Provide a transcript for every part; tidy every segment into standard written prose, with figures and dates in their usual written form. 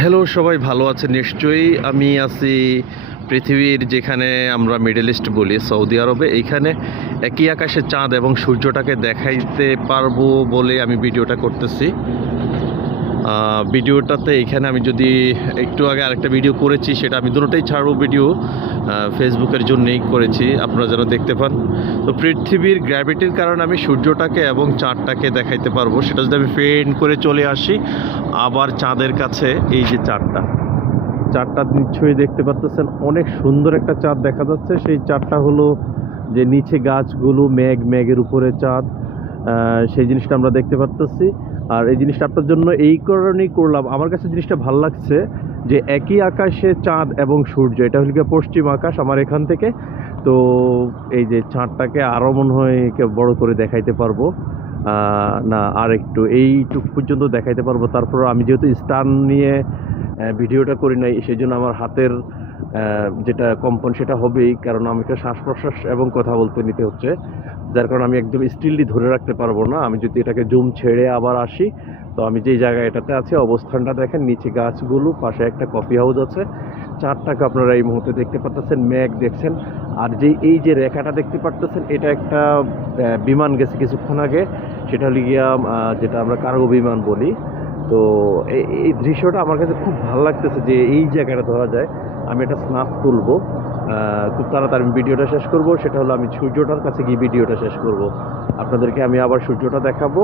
Hello, সবাই ভালো আছে নিশ্চয়ই। আমি আছি পৃথিবীর যেখানে আমরা মিডল ইস্ট বলি, সৌদি আরবে। এইখানে একই আকাশে চাঁদ এবং সূর্যটাকে দেখাইতে পারবো বলে আমি ভিডিওটা করতেছি। ভিডিওটাতে এখানে আমি যদি একটু আগে আরেকটা ভিডিও করেছি, সেটা আমি দুটোটাই ছাড়বো ভিডিও, ফেসবুকের জন্যেই করেছি, আপনারা যেন দেখতে পান। তো পৃথিবীর গ্র্যাভিটির কারণে আমি সূর্যটাকে এবং চাঁদটাকে দেখাইতে পারবো। সেটা যদি আমি ফ্রেন্ড করে চলে আসি আবার চাঁদের কাছে, এই যে চাঁদটা নিশ্চয়ই দেখতে পাচ্ছেন, অনেক সুন্দর একটা চাঁদ দেখা যাচ্ছে। সেই চাঁদটা হলো যে নিচে গাছগুলো, মেঘের উপরে চাঁদ, সেই জিনিসটা আমরা দেখতে পাচ্ছি। আর এই জিনিসটা আপনার জন্য এই কারণেই করলাম, আমার কাছে জিনিসটা ভালো লাগছে যে একই আকাশে চাঁদ এবং সূর্য। এটা হলো গিয়ে পশ্চিম আকাশ আমার এখান থেকে। তো এই যে চাঁদটাকে আরও মনে হয় বড় করে দেখাইতে পারবো, না আর একটু এইটুকু পর্যন্ত দেখাইতে পারবো। তারপর আমি যেহেতু স্টান নিয়ে ভিডিওটা করি নাই, সেই জন্য আমার হাতের যেটা কম্পন সেটা হবেই, কারণ আমাকে শ্বাস প্রশ্বাস এবং কথা বলতে নিতে হচ্ছে, যার কারণে আমি একদম স্টিললি ধরে রাখতে পারবো না। আমি যদি এটাকে জুম ছেড়ে আবার আসি, তো আমি যেই জায়গায় এটাতে আছি অবস্থানটা দেখেন, নিচে গাছগুলো, পাশে একটা কফি হাউস আছে, চাঁদটাকে আপনারা এই মুহূর্তে দেখতে পাচ্ছেন, মেঘ দেখছেন। আর এই যে রেখাটা দেখতে পাচ্ছেন, এটা একটা বিমান গেছে কিছুক্ষণ আগে, সেটা হলো গিয়া যেটা আমরা কার্গো বিমান বলি। তো এই দৃশ্যটা আমার কাছে খুব ভালো লাগতেছে যে এই জায়গাটা ধরা যায়। আমি একটা স্ন্যাপ তুলবো, খুব তাড়াতাড়ি আমি ভিডিওটা শেষ করব। সেটা হলো আমি সূর্যটার কাছে গিয়ে ভিডিওটা শেষ করব, আপনাদেরকে আমি আবার সূর্যটা দেখাবো।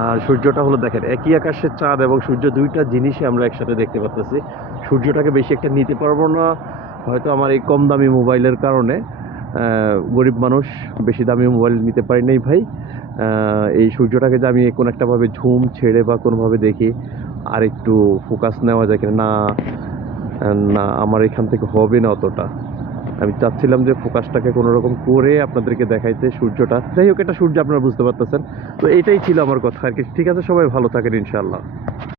আর সূর্যটা হলো দেখেন, একই আকাশে চাঁদ এবং সূর্য, দুইটা জিনিসই আমরা একসাথে দেখতে পাচ্ছি। সূর্যটাকে বেশি একটা নিতে পারবো না হয়তো আমার এই কম দামি মোবাইলের কারণে, গরিব মানুষ, বেশি দামি মোবাইল নিতে পারি নাই ভাই। এই সূর্যটাকে যে আমি কোনো একটাভাবে ঝুম ছেড়ে বা কোনোভাবে দেখি আর একটু ফোকাস নেওয়া যায় কিনা, না না আমার এখান থেকে হবে না অতটা। আমি চাচ্ছিলাম যে ফোকাসটাকে কোনো রকম করে আপনাদেরকে দেখাইতে সূর্যটা। যাই হোক, এটা সূর্য, আপনারা বুঝতে পারতেছেন। তো এইটাই ছিল আমার কথা আর কি। ঠিক আছে, সবাই ভালো থাকেন ইনশাআল্লাহ।